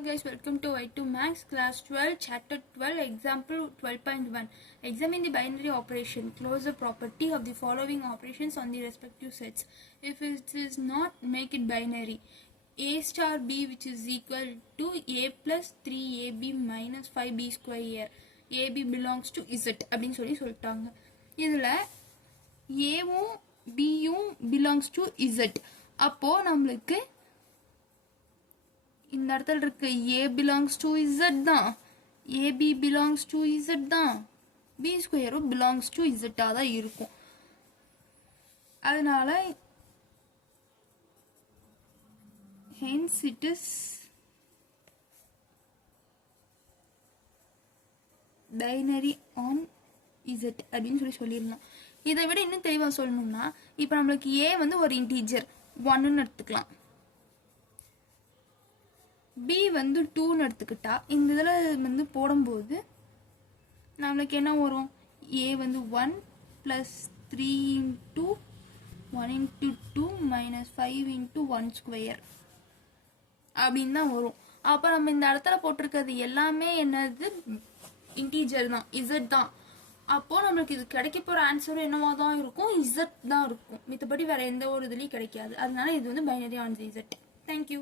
Hello guys, welcome to Y2 Max Class 12 Chapter 12 Example 12.1. Examine the binary operation. Close the property of the following operations on the respective sets. If it is not, make it binary. A star B which is equal to A plus 3AB minus 5B square. AB belongs to Z அப்படின்னு சொல்லிட்டாங்க. இதில் Aவும் Bயும் belongs to Z. அப்போ நம்மளுக்கு இந்த இடத்துல இருக்க A belongs to Z தான், AB belongs to Z தான், B ஸ்கொயரும் belongs to Z தான் இருக்கும். அதனால hence it is binary on Z அப்படின்னு சொல்லிடலாம். இதை விட இன்னும் தெளிவாக சொல்லணும்னா இப்போ நம்மளுக்கு A வந்து ஒரு இன்டீஜர் 1ன்னு எடுத்துக்கலாம், B வந்து 2ன்னு எடுத்துக்கிட்டா இந்த இதில் வந்து போடும்போது நம்மளுக்கு என்ன வரும்? A வந்து 1 + 3 × 1 × 2 - 5 × 1 ஸ்கொயர் அப்படின்னு தான் வரும். அப்போ நம்ம இந்த இடத்துல போட்டிருக்கிறது எல்லாமே என்னது? இன்டீஜர் தான், Z தான். அப்போது நம்மளுக்கு இது கிடைக்க போகிற ஆன்சரும் என்னவா தான் இருக்கும்? Z தான் இருக்கும். மித்தபடி வேறு எந்த ஒரு இதுலேயும் கிடைக்காது. அதனால இது வந்து பைனரி ஆன் Z. தேங்க்யூ.